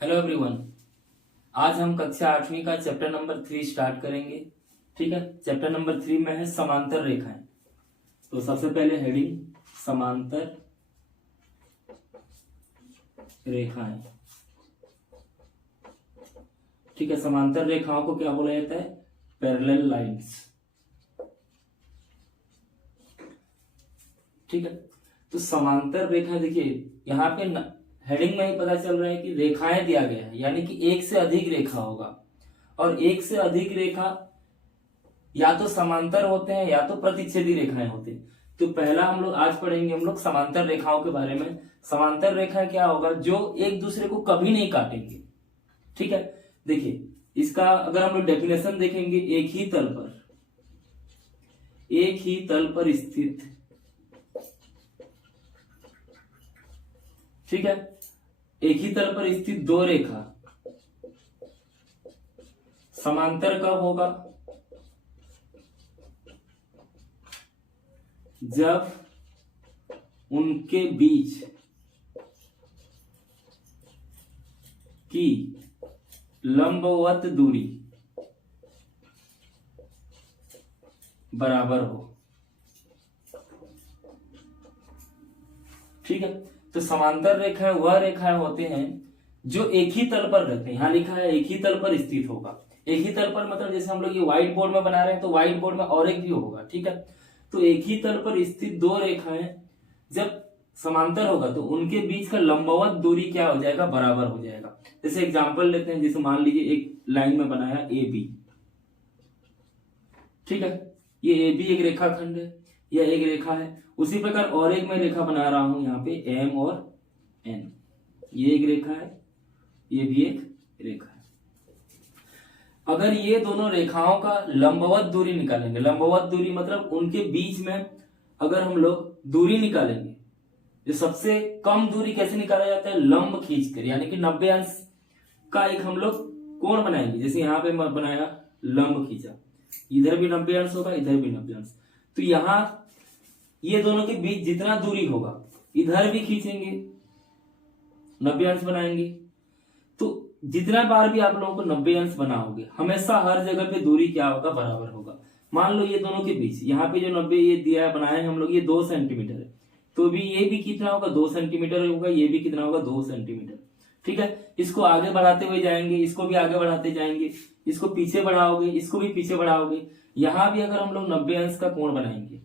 Hello everyone. आज हम कक्षा 8वीं का चैप्टर नंबर 3 स्टार्ट करेंगे। ठीक है, चैप्टर नंबर 3 में है समांतर रेखाएं। तो सबसे पहले हेडिंग समांतर रेखाएं। ठीक है, समांतर रेखाओं को क्या बोला जाता है? Parallel lines. ठीक है, तो समांतर रेखा देखिए यहाँ पे हेडिंग में ही पता चल रहा है कि रेखाएं दिया गया है, यानी कि एक से अधिक रेखा होगा। और एक से अधिक रेखा या तो समांतर होते हैं या तो प्रतिच्छेदी रेखाएं होती हैं। तो पहला हम लोग आज पढ़ेंगे हम लोग समांतर रेखाओं के बारे में। समांतर रेखा क्या होगा? जो एक दूसरे को कभी नहीं काटेंगे। ठीक है, देखिए इसका अगर हम लोग डेफिनेशन देखेंगे, एक ही तल पर स्थित, ठीक है, एक ही तल पर स्थित दो रेखा समांतर कब होगा? जब उनके बीच की लंबवत दूरी बराबर हो। ठीक है, तो समांतर रेखाएं वह रेखाएं होते हैं जो एक ही तल पर रहते हैं। यहां लिखा है एक ही तल पर स्थित होगा। एक ही तल पर मतलब जैसे हम लोग ये व्हाइट बोर्ड में बना रहे हैं तो व्हाइट बोर्ड में और एक भी होगा। ठीक है, तो एक ही तल पर स्थित दो रेखाएं जब समांतर होगा तो उनके बीच का लंबवत दूरी क्या हो जाएगा? बराबर हो जाएगा। जैसे एग्जाम्पल लेते हैं, जैसे मान लीजिए एक लाइन में बनाया ए बी। ठीक है, ये ए बी एक रेखाखंड है, यह एक रेखा है। उसी प्रकार और एक मैं रेखा बना रहा हूं यहाँ पे एम और एन। ये एक रेखा है, ये भी एक रेखा है। अगर ये दोनों रेखाओं का लंबवत दूरी निकालेंगे, लंबवत दूरी मतलब उनके बीच में अगर हम लोग दूरी निकालेंगे, जो सबसे कम दूरी कैसे निकाला जाता है? लंब खींचकर, यानी कि 90 अंश का एक हम लोग कोण बनाएंगे। जैसे यहाँ पे मैं बनाया लंब खींचा, इधर भी 90 अंश होगा, इधर भी 90 अंश। तो यहां ये दोनों के बीच जितना दूरी होगा इधर भी खींचेंगे, 90 अंश बनाएंगे। तो जितना बार भी आप लोगों को 90 अंश बनाओगे, हमेशा हर जगह पे दूरी क्या होगा? बराबर होगा। मान लो ये दोनों के बीच यहाँ पे जो 90 ये दिया है, बनाए हैं हम लोग, ये 2 सेंटीमीटर है, तो भी ये भी कितना होगा? 2 सेंटीमीटर होगा। ये भी कितना होगा? 2 सेंटीमीटर। ठीक है, इसको आगे बढ़ाते हुए जाएंगे, इसको भी आगे बढ़ाते जाएंगे, इसको पीछे बढ़ाओगे, इसको भी पीछे बढ़ाओगे। यहां भी अगर हम लोग 90 अंश का कोण बनाएंगे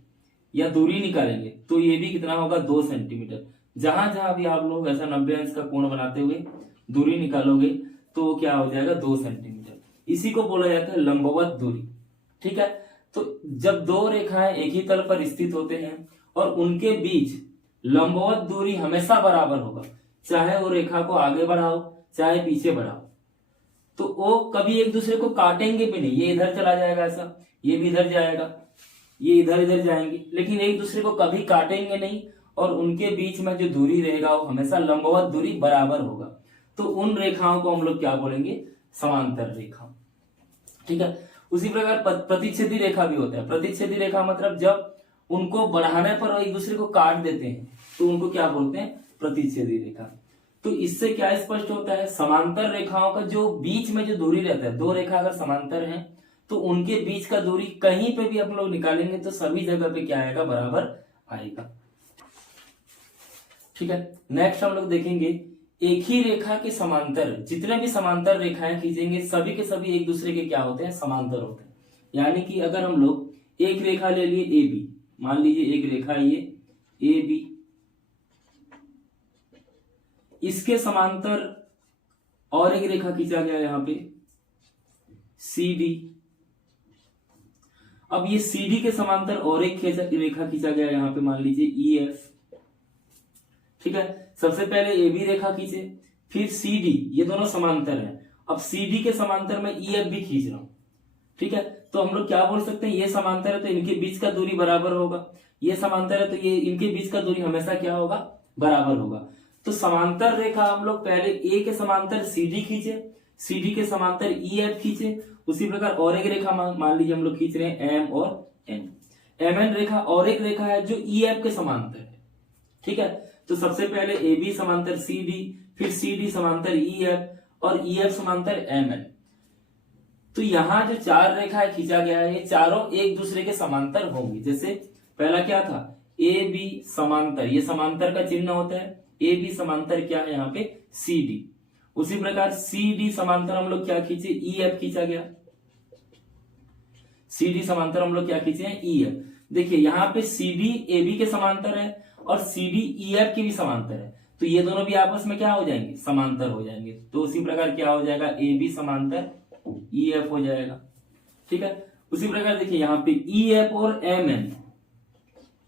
या दूरी निकालेंगे तो ये भी कितना होगा? 2 सेंटीमीटर। जहां जहां भी आप लोग ऐसा 90 अंश का कोण बनाते हुए दूरी निकालोगे तो क्या हो जाएगा? 2 सेंटीमीटर। इसी को बोला जाता है लंबवत दूरी। ठीक है, तो जब दो रेखाएं एक ही तल पर स्थित होते हैं और उनके बीच लंबवत दूरी हमेशा बराबर होगा, चाहे वो रेखा को आगे बढ़ाओ चाहे पीछे बढ़ाओ, तो वो कभी एक दूसरे को काटेंगे भी नहीं। ये इधर चला जाएगा ऐसा, ये भी इधर जाएगा, ये इधर इधर जाएंगे, लेकिन एक दूसरे को कभी काटेंगे नहीं। और उनके बीच में जो दूरी रहेगा वो हमेशा लंबवत दूरी बराबर होगा। तो उन रेखाओं को हम लोग क्या बोलेंगे? समांतर रेखा। ठीक है, उसी प्रकार प्रतिच्छेदी रेखा भी होता है। प्रतिच्छेदी रेखा मतलब जब उनको बढ़ाने पर एक दूसरे को काट देते हैं तो उनको क्या बोलते हैं? प्रतिच्छेदी रेखा। तो इससे क्या स्पष्ट होता है? समांतर रेखाओं का जो बीच में जो दूरी रहता है, दो रेखा अगर समांतर हैं तो उनके बीच का दूरी कहीं पे भी हम लोग निकालेंगे तो सभी जगह पे क्या आएगा? बराबर आएगा। ठीक है, नेक्स्ट हम लोग देखेंगे एक ही रेखा के समांतर जितने भी समांतर रेखाएं खींचेंगे सभी के सभी एक दूसरे के क्या होते हैं? समांतर होते हैं। यानी कि अगर हम लोग एक रेखा ले लिए ए बी, मान लीजिए एक रेखा ये ए बी, इसके समांतर और एक रेखा खींचा गया यहां पे सी डी। अब ये सी डी के समांतर और एक रेखा खींचा गया यहां पे, मान लीजिए ई एफ। ठीक है, सबसे पहले ए बी रेखा खींचे, फिर सी डी, ये दोनों समांतर हैं। अब सी डी के समांतर में ई एफ भी खींच रहा हूं। ठीक है, तो हम लोग क्या बोल सकते हैं? ये समांतर है तो इनके बीच का दूरी बराबर होगा, ये समांतर है तो ये इनके बीच का दूरी हमेशा क्या होगा? बराबर होगा। तो समांतर रेखा हम लोग पहले ए के समांतर सी डी खींचे, सी डी के समांतर ई एफ खींचे। उसी प्रकार और एक रेखा मान लीजिए हम लोग खींच रहे हैं एम और एन। एम एन रेखा और एक रेखा है जो ई एफ के समांतर है। ठीक है, तो सबसे पहले ए बी समांतर सी डी, फिर सी डी समांतर ई एफ। और EF समांतर MN। तो यहाँ जो चार रेखाएं खींचा गया है ये चारों एक दूसरे के समांतर होंगी। जैसे पहला क्या था, AB समांतर, ये समांतर का चिन्ह होता है। AB समांतर क्या है यहाँ पे, CD। उसी प्रकार CD समांतर हम लोग क्या खींचे, EF खींचा गया। CD समांतर हम लोग क्या खींचे हैं, EF। देखिए यहाँ पे CD AB के समांतर है और CD EF के भी समांतर है, तो ये दोनों भी आपस में क्या हो जाएंगे, समांतर हो जाएंगे। तो उसी प्रकार क्या हो जाएगा, AB समांतर EF हो जाएगा। ठीक है, उसी प्रकार देखिए यहाँ पे EF और MN,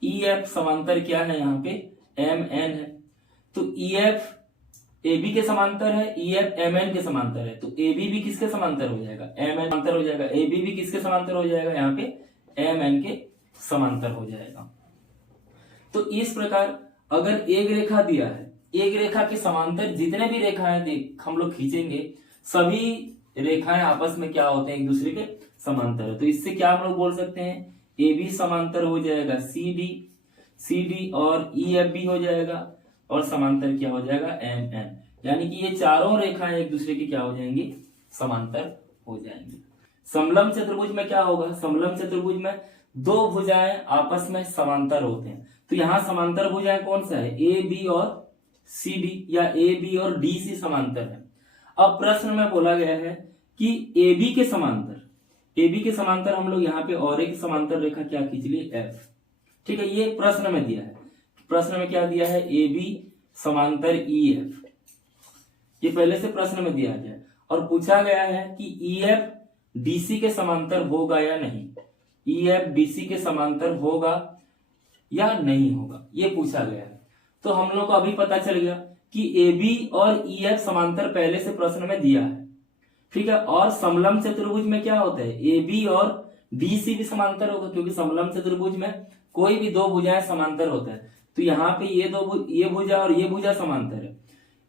EF समांतर क्या है यहाँ पे, MN है। तो EF AB के समांतर है, EF MN के समांतर है, तो AB भी किसके समांतर हो जाएगा, MN समांतर हो जाएगा। AB भी किसके समांतर हो जाएगा, यहाँ पे MN के समांतर हो जाएगा। तो इस प्रकार अगर एक रेखा दिया है, एक रेखा के समांतर जितने भी रेखाएं हम लोग खींचेंगे, सभी रेखाएं आपस में क्या होते हैं, एक दूसरे के समांतर है। तो इससे क्या हम लोग बोल सकते हैं, AB समांतर हो जाएगा CD और EF भी हो जाएगा और समांतर क्या हो जाएगा, MN। यानी कि ये चारों रेखाएं एक दूसरे की क्या हो जाएंगी, समांतर हो जाएंगी। समलंब चतुर्भुज में क्या होगा, समलंब चतुर्भुज में दो भुजाएं आपस में समांतर होते हैं। तो यहाँ समांतर भुजाएं कौन सा है, AB और CD या AB और DC समांतर है। अब प्रश्न में बोला गया है कि AB के समांतर हम लोग यहाँ पे और एक समांतर रेखा क्या खींच लिए, F। ठीक है, ये प्रश्न में दिया है। प्रश्न में क्या दिया है, AB समांतर EF, ये पहले से प्रश्न में दिया गया और पूछा गया है कि EF DC के समांतर होगा या नहीं, EF DC के समांतर होगा या नहीं होगा, ये पूछा गया है। तो हम लोग को अभी पता चल गया कि AB और EF समांतर पहले से प्रश्न में दिया है। ठीक है, और समलंब चतुर्भुज में क्या होता है, AB और DC भी समांतर होगा, क्योंकि समलंब चतुर्भुज में कोई भी दो भुजाएं समांतर होता है। तो यहाँ पे ये भुजा और ये भुजा समांतर है,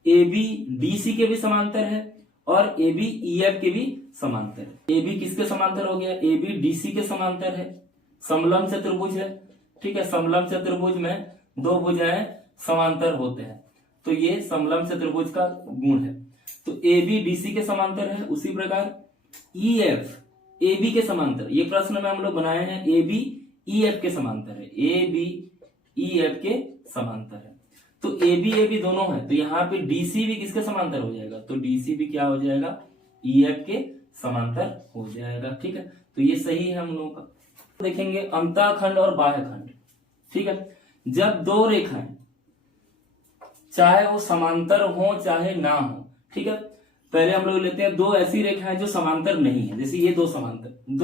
AB DC के भी समांतर है और AB EF के भी समांतर है। AB किसके समांतर हो गया, AB DC के समांतर है, समलंब चतुर्भुज है। ठीक है, समलंब चतुर्भुज में दो भुजाएं समांतर होते हैं, तो ये समलंब चतुर्भुज का गुण है। तो AB DC के समांतर है, उसी प्रकार EF AB के समांतर, ये प्रश्न में हम लोग बनाए हैं, AB EF के समांतर है, AB EF के समांतर है। तो AB दोनों है, तो यहाँ पे DC भी किसके समांतर हो जाएगा, तो DC भी क्या हो जाएगा, EF के समांतर हो जाएगा। ठीक है, तो ये सही है हम लोगों का। देखेंगे अंतःखंड और बाह्यखंड। ठीक है, जब दो रेखाएं चाहे वो समांतर हो चाहे ना हो, ठीक है, पहले हम लोग लेते हैं दो ऐसी रेखाएं जो समांतर नहीं है। जैसे ये दो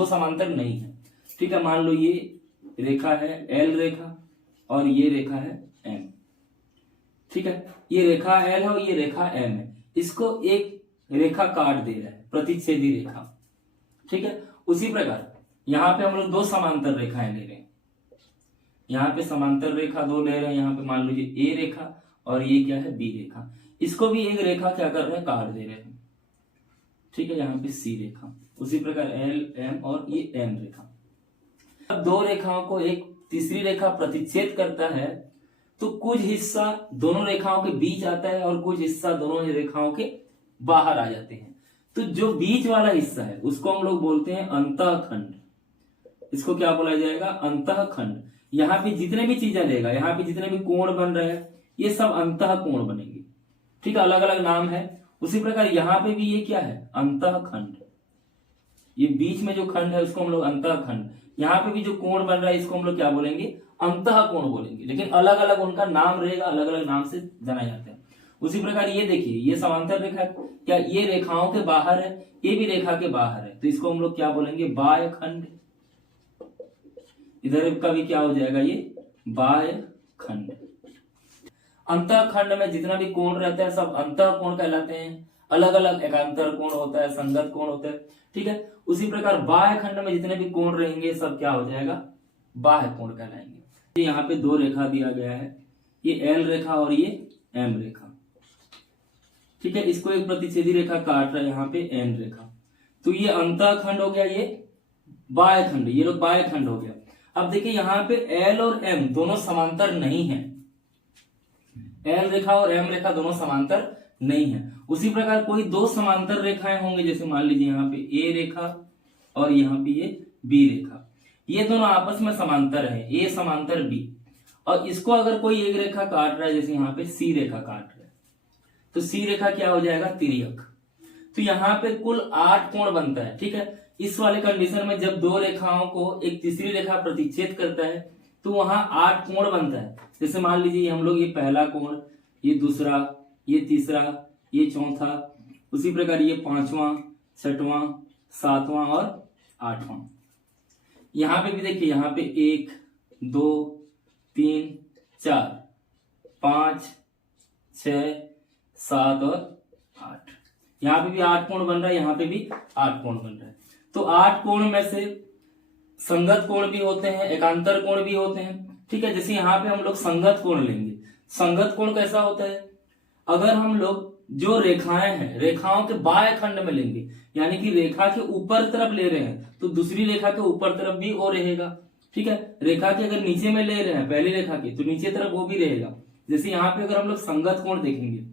समांतर नहीं है। ठीक है, मान लो ये रेखा है L रेखा और ये रेखा है M। ठीक है, ये रेखा L है और ये रेखा M है, इसको एक रेखा काट दे रहा है, प्रतिच्छेदी रेखा। ठीक है, उसी प्रकार यहाँ पे हम लोग दो समांतर रेखाएं ले रहे हैं, यहाँ पे समांतर रेखा दो ले रहे हैं, यहाँ पे मान लीजिए A रेखा और ये क्या है, B रेखा, इसको भी एक रेखा क्या कर रहे हैं, काट दे रहे हैं। ठीक है, यहाँ पे C रेखा, उसी प्रकार L M और ये M रेखा। अब दो रेखाओं को एक तीसरी रेखा प्रतिच्छेद करता है, तो कुछ हिस्सा दोनों रेखाओं के बीच आता है और कुछ हिस्सा दोनों रेखाओं के बाहर आ जाते हैं। तो जो बीच वाला हिस्सा है उसको हम लोग बोलते हैं अंतःखंड। इसको क्या बोला जाएगा, अंतःखंड। यहाँ पे जितने भी चीजें रहेगा, यहाँ पे जितने भी कोण बन रहे हैं, ये सब अंतः कोण बनेंगे। ठीक है, अलग अलग नाम है। उसी प्रकार यहाँ पे भी ये क्या है, अंतःखंड। ये बीच में जो खंड है उसको हम लोग अंतःखंड। यहाँ पे भी जो कोण बन रहा है इसको हम लोग क्या बोलेंगे, अंतः कोण बोलेंगे, लेकिन अलग अलग उनका नाम रहेगा, अलग अलग नाम से जाना जाता है। उसी प्रकार ये देखिए, ये समांतर रेखा क्या, ये रेखाओं के बाहर है, ये भी रेखा के बाहर है, तो इसको हम लोग क्या बोलेंगे, बाह्यखंड। इधर का भी क्या हो जाएगा, ये बाह्यखंड। अंतःखंड में जितना भी कोण रहता है सब अंतः कोण कहलाते हैं। अलग अलग एकांतर कोण होता है, संगत कोण होता है। ठीक है, उसी प्रकार बाह्यखंड में जितने भी कोण रहेंगे सब क्या हो जाएगा, बाह्य कोण कहलाएंगे। यहाँ पे दो रेखा दिया गया है, ये L रेखा और ये M रेखा। ठीक है, इसको एक प्रतिच्छेदी रेखा काट रहा है यहाँ पे N रेखा, तो ये अंतःखंड हो गया, ये बाह्यखंड, ये लोग बाह्यखंड हो गया। अब देखिए यहाँ पे L और M दोनों समांतर नहीं है, L रेखा और M रेखा दोनों समांतर नहीं है। उसी प्रकार कोई दो समांतर रेखाएं होंगे, जैसे मान लीजिए यहाँ पे ए रेखा और यहाँ पे ये बी रेखा, ये दोनों आपस में समांतर है, ए समांतर बी, और इसको अगर कोई एक रेखा काट रहा है, जैसे यहाँ पे सी रेखा काट रहा है, तो सी रेखा क्या हो जाएगा, तिर्यक। तो यहाँ पे कुल 8 कोण बनता है, ठीक है। इस वाले कंडीशन में जब दो रेखाओं को एक तीसरी रेखा प्रतिच्छेद करता है तो वहां 8 कोण बनता है। जैसे मान लीजिए हम लोग ये पहला कोण, ये दूसरा, ये तीसरा, ये चौथा, उसी प्रकार ये 5वां, 6वां, 7वां और 8वां। यहाँ पे भी देखिए, यहाँ पे 1 2 3 4 5 6 7 और 8, यहाँ पे भी 8 कोण बन रहा है, यहाँ पे भी 8 कोण बन रहा है। तो 8 कोण में से संगत कोण भी होते हैं, एकांतर कोण भी होते हैं, ठीक है। जैसे यहाँ पे हम लोग संगत कोण लेंगे। संगत कोण कैसा होता है, अगर हम लोग जो रेखाएं हैं, रेखाओं के बाएं खंड में लेंगे, यानी कि रेखा के ऊपर तरफ ले रहे हैं तो दूसरी रेखा के ऊपर तरफ भी वो रहेगा, ठीक है। रेखा के अगर नीचे में ले रहे हैं पहली रेखा के, तो नीचे तरफ वो भी रहेगा। जैसे यहाँ पे अगर हम लोग संगत कोण देखेंगे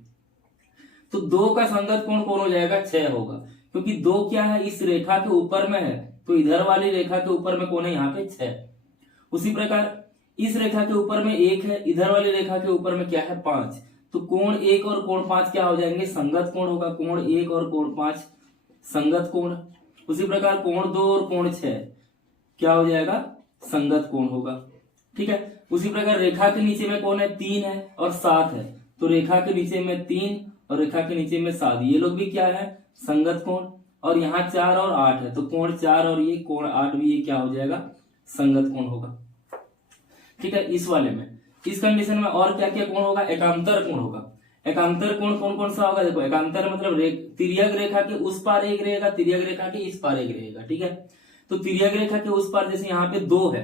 तो 2 का संगत कोण कौन हो जाएगा, 6 होगा, क्योंकि 2 क्या है, इस रेखा के ऊपर में है, तो इधर वाली रेखा के ऊपर में कौन है, यहाँ पे 6। उसी प्रकार इस रेखा के ऊपर में 1 है, इधर वाली रेखा के ऊपर में क्या है, 5, तो कोण 1 और कोण 5 क्या हो जाएंगे, संगत कोण होगा। कोण 1 और कोण 5 संगत कोण। उसी प्रकार कोण 2 और कोण 6 क्या हो जाएगा, संगत कोण होगा, ठीक है। उसी प्रकार रेखा के नीचे में कौन है, 3 है और 7 है, तो रेखा के नीचे में 3 और रेखा के नीचे में 7, ये लोग भी क्या है, संगत कोण। और यहाँ 4 और 8 है, तो कोण 4 और ये कोण 8 भी ये क्या हो जाएगा, संगत कोण होगा, ठीक है। इस वाले में, इस कंडीशन में और क्या क्या कोण होगा, एकांतर कोण होगा। एकांतर कोण कौन कौन सा होगा, देखो एकांतर मतलब तिर्यक रेखा के उस पार एक रहेगा, तिर्यक रेखा के इस पार एक रहेगा, ठीक है। तो तिर्यक रेखा के उस पार जैसे यहाँ पे 2 है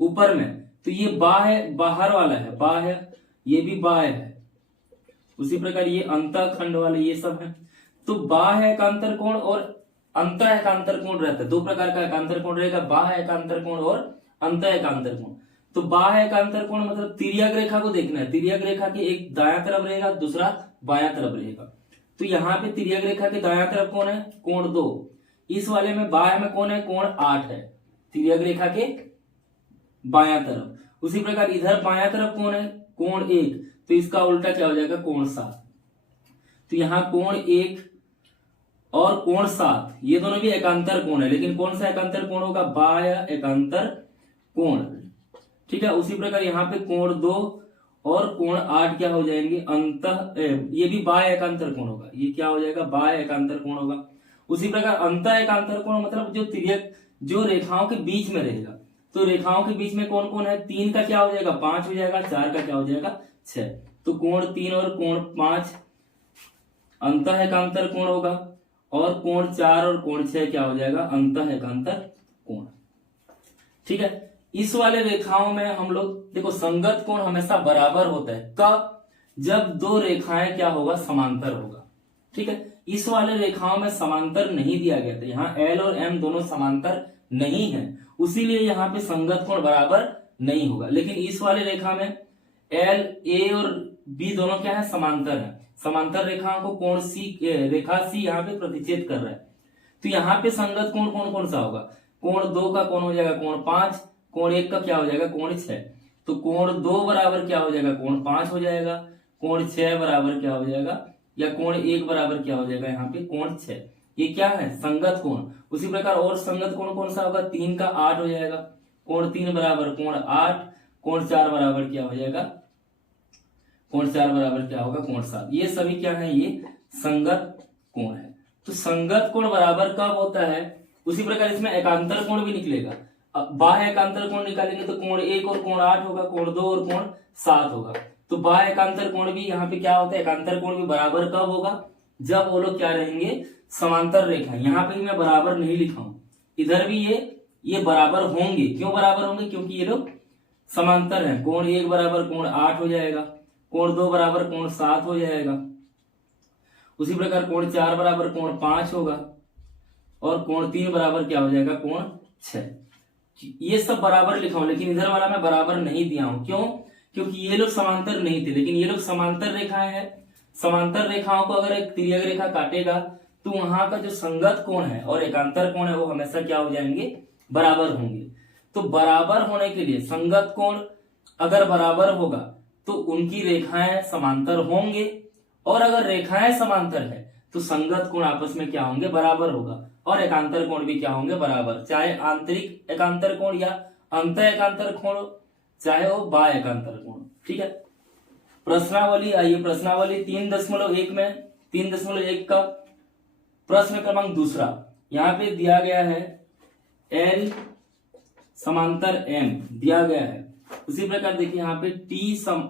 ऊपर में, तो ये बा है, बाहर वाला है, बा है, ये भी बा है। उसी प्रकार ये अंतः खंड वाले ये सब है। तो बाह्य एकांतर कोण और अंतः एकांतर कोण रहता है, 2 प्रकार का एकांतर कोण रहेगा, बाह्य एकांतर कोण और अंतः एकांतर कोण। तो बाह्य एकांतर कोण मतलब तिर्यक रेखा को देखना है, तिर्यक रेखा के एक दायां तरफ रहेगा, दूसरा बायां तरफ रहेगा। तो यहाँ पे तिर्यक रेखा के दायां तरफ कौन है, कोण 2, इस वाले में बाह्य में कौन है, कोण 8 है, तिर्यक रेखा के बायां तरफ। उसी प्रकार इधर बायां तरफ कौन है, कोण 1, तो इसका उल्टा क्या हो जाएगा, कोण 7। तो यहाँ कोण 1 और कोण 7 ये दोनों भी एकांतर कोण है, लेकिन कौन सा एकांतर कोण होगा, बाह्य एकांतर कोण, ठीक है। उसी प्रकार यहाँ पे कोण 2 और कोण 8 क्या हो जाएंगे, अंतः, ये भी बाह्य एकांतर कोण होगा, ये क्या हो जाएगा, बाह्य एकांतर कोण होगा। उसी प्रकार अंतः एकांतर कोण मतलब जो तिर्यक, जो रेखाओं के बीच में रहेगा, तो रेखाओं के बीच में कौन कौन है, 3 का क्या हो जाएगा, 5 हो जाएगा, 4 का क्या हो जाएगा, 6। तो कोण 3 और कोण 5 अंतः एकांतर कोण होगा, और कोण 4 और कोण 6 क्या हो जाएगा, अंतः एकांतर कोण, ठीक है। इस वाले रेखाओं में हम लोग देखो, संगत कोण हमेशा बराबर होता है, कब, जब 2 रेखाएं क्या होगा, समांतर होगा, ठीक है। इस वाले रेखाओं में समांतर नहीं दिया गया था, यहाँ L और M दोनों समांतर नहीं है, उसीलिए यहाँ पे संगत कोण बराबर नहीं होगा। लेकिन इस वाले रेखा में L, A और B दोनों क्या है, समांतर है। समांतर रेखाओं को कोण C, रेखा C यहाँ पे प्रतिच्छेद कर रहा है, तो यहाँ पे संगत कोण कौन कौन सा होगा, कोण 2 का कौन हो जाएगा, कोण 5, कोण 1 का क्या हो जाएगा, कोण 6। तो कोण 2 बराबर क्या हो जाएगा, कोण 5 हो जाएगा, कोण 6 बराबर क्या हो जाएगा, या कोण 1 बराबर क्या हो जाएगा, यहाँ पे कोण 6। ये क्या है, संगत कोण। उसी प्रकार और संगत कोण कौन सा होगा, 3 का 8 हो जाएगा, कोण 3 बराबर कोण 8, कोण 4 बराबर क्या हो जाएगा, कोण 4 बराबर क्या होगा, कोण 7। ये सभी क्या है, ये संगत कोण है। तो संगत कोण बराबर कब होता है, उसी प्रकार इसमें एकांतर कोण भी निकलेगा। बाह्य एकांतर कोण निकालेंगे तो कोण 1 और कोण 8 होगा, कोण 2 और कोण 7 होगा। तो बाह्य एकांतर कोण भी यहाँ पे क्या होता है, एकांतर कोण भी बराबर कब होगा, जब वो लोग क्या रहेंगे, समांतर रेखा। यहाँ पे मैं बराबर नहीं लिखा हूं, इधर भी ये बराबर होंगे। क्यों बराबर होंगे, क्योंकि ये लोग समांतर हैं। कोण 1 बराबर कोण 8 हो जाएगा, कोण 2 बराबर कोण 7 हो जाएगा, उसी प्रकार कोण 4 बराबर कोण 5 होगा, और कोण 3 बराबर क्या हो जाएगा, कोण 6। ये सब बराबर लिखा हूं, लेकिन इधर वाला मैं बराबर नहीं दिया हूं। क्यों, क्योंकि ये लोग समांतर नहीं थे, लेकिन ये लोग समांतर रेखाएं हैं, समांतर रेखाओं को अगर एक तिर्यक रेखा काटेगा तो वहां का जो संगत कोण है और एकांतर कोण है वो हमेशा क्या हो जाएंगे, बराबर होंगे। तो बराबर होने के लिए संगत कोण अगर बराबर होगा तो उनकी रेखाएं समांतर होंगे, और अगर रेखाएं समांतर है तो संगत कोण आपस में क्या होंगे, बराबर होगा, और एकांतर कोण भी क्या होंगे, बराबर, चाहे आंतरिक एकांतर कोण या अंत एकांतर कोण, चाहे वो बाह्य एकांतर कोण। ठीक है, प्रश्नावली आइए, प्रश्नावली 3.1 में 3.1 का प्रश्न क्रमांक दूसरा यहाँ पे दिया गया है L समांतर M दिया गया है। उसी प्रकार देखिए यहाँ पे T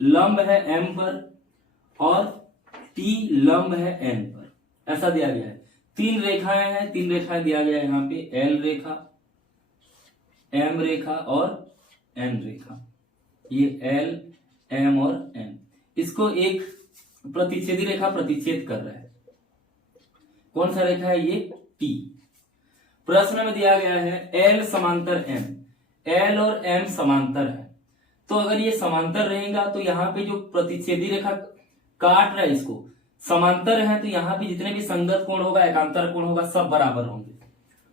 लंब है M पर और T लंब है N पर, ऐसा दिया गया है। तीन रेखाएं हैं, तीन रेखाएं दिया गया है यहाँ पे, L रेखा, M रेखा और N रेखा। ये L, M और N, इसको एक प्रतिच्छेदी रेखा प्रतिच्छेद कर रहा है। कौन सा रेखा है ये, T। प्रश्न में दिया गया है L समांतर M, L और M समांतर है। तो अगर ये समांतर रहेगा तो यहाँ पे जो प्रतिच्छेदी रेखा काट रहा है इसको समांतर है, तो यहाँ पे जितने भी संगत कोण होगा, एकांतर कोण होगा, सब बराबर होंगे।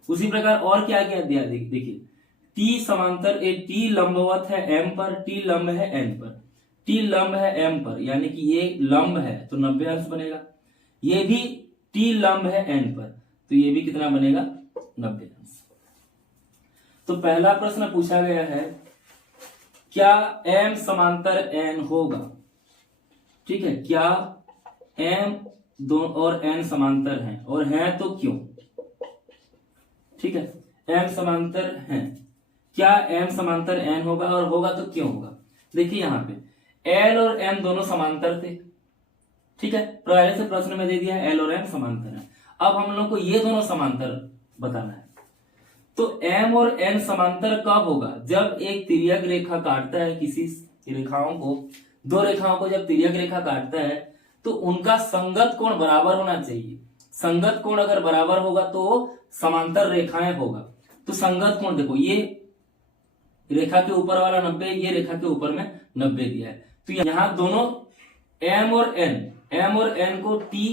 उसी प्रकार और क्या क्या दिया, देखिए T समांतर, T लंबवत है M पर, T लंब है N पर, T लंब है M पर, यानी कि ये लंब है तो 90 अंश बनेगा। ये भी T लंब है N पर, तो ये भी कितना बनेगा, 90 अंश। तो पहला प्रश्न पूछा गया है क्या M समांतर N होगा। ठीक है, क्या M दोनों और N समांतर हैं, और हैं तो क्यों। ठीक है, M समांतर हैं, क्या M समांतर N होगा, और होगा तो क्यों होगा। देखिए यहाँ पे L और M दोनों समांतर थे। ठीक है, पहले से प्रश्न में दे दिया है L और M समांतर है। अब हम लोग को ये दोनों समांतर बताना है। तो M और N समांतर कब होगा, जब एक तिर्यक रेखा काटता है, किसी रेखाओं को, दो रेखाओं को जब तिर्यक रेखा काटता है तो उनका संगत कोण बराबर होना चाहिए। संगत कोण अगर बराबर होगा तो समांतर रेखाएं होगा। तो संगत कोण देखो, ये रेखा के ऊपर वाला 90, ये रेखा के ऊपर में 90 दिया है। तो यहाँ दोनों M और N को T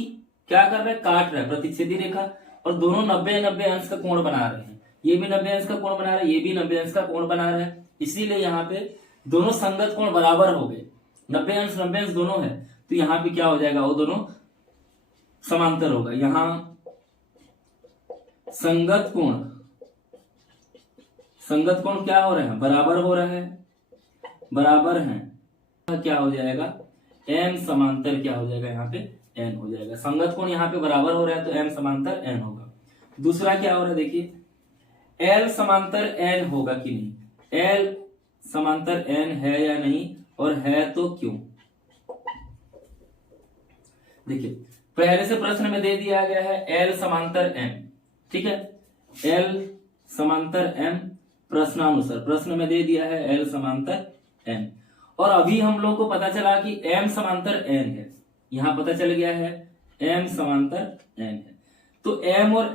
क्या कर रहा है, काट रहा है, प्रतिच्छेदी रेखा, और दोनों 90 अंश का कोण बना रहे हैं। ये भी 90 अंश का कोण बना रहा है, ये भी 90 अंश का कोण बना रहा है। इसीलिए यहाँ पे दोनों संगत कोण बराबर हो गए, 90 अंश दोनों है। तो यहाँ पे क्या हो जाएगा, वो दोनों समांतर होगा। यहाँ संगत कोण क्या हो रहे हैं, बराबर हो रहे हैं, बराबर हैं। क्या हो जाएगा, M समांतर क्या हो जाएगा, यहाँ पे N हो जाएगा। संगत कोण यहाँ पे बराबर हो रहा है तो M समांतर N होगा। दूसरा क्या हो रहा है, देखिए L समांतर N होगा कि नहीं, L समांतर N है या नहीं, और है तो क्यों। देखिए पहले से प्रश्न में दे दिया गया है L समांतर M। ठीक है, L समांतर M, प्रश्नानुसार प्रश्न में दे दिया है L समांतर N, और अभी हम लोग को पता चला कि M समांतर N है। यहां पता चल गया है M समांतर N है। तो M और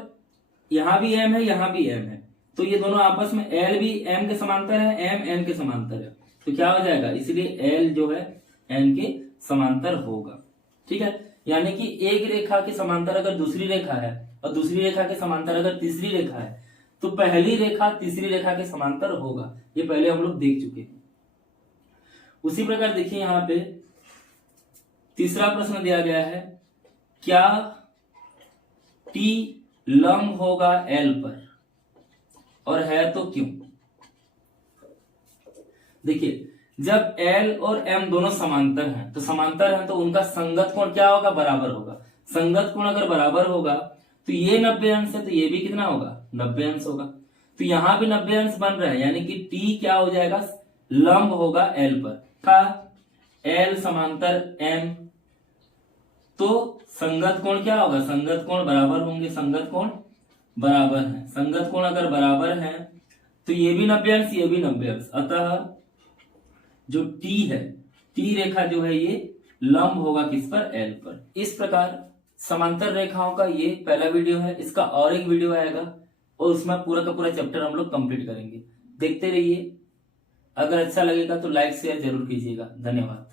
यहां भी M है, यहां भी M है, तो ये दोनों आपस में L भी M के समांतर है, M N के समांतर है। तो क्या हो जाएगा, इसलिए L जो है N के समांतर होगा। ठीक है, यानी कि एक रेखा के समांतर अगर दूसरी रेखा है और दूसरी रेखा के समांतर अगर तीसरी रेखा है तो पहली रेखा तीसरी रेखा के समांतर होगा। ये पहले हम लोग देख चुके हैं। उसी प्रकार देखिए यहाँ पे तीसरा प्रश्न दिया गया है, क्या T लंब होगा L पर, और है तो क्यों। देखिए जब L और M दोनों समांतर हैं, तो समांतर हैं तो उनका संगत कोण क्या होगा, बराबर होगा। संगत कोण अगर बराबर होगा तो ये 90 अंश है, तो ये भी कितना होगा, 90 अंश होगा। तो यहां भी 90 अंश बन रहा है, यानी कि T क्या हो जाएगा, लंब होगा L पर। L समांतर M, तो संगत कोण क्या होगा, संगत कोण बराबर होंगे, संगत कोण बराबर है। संगत कोण अगर बराबर है तो ये भी 90 अंश, ये भी 90 अंश, अतः जो T है, T रेखा जो है ये लंब होगा किस पर, L पर। इस प्रकार समांतर रेखाओं का ये पहला वीडियो है। इसका और एक वीडियो आएगा और उसमें पूरा का पूरा चैप्टर हम लोग कंप्लीट करेंगे। देखते रहिए। अगर अच्छा लगेगा तो लाइक शेयर जरूर कीजिएगा। धन्यवाद।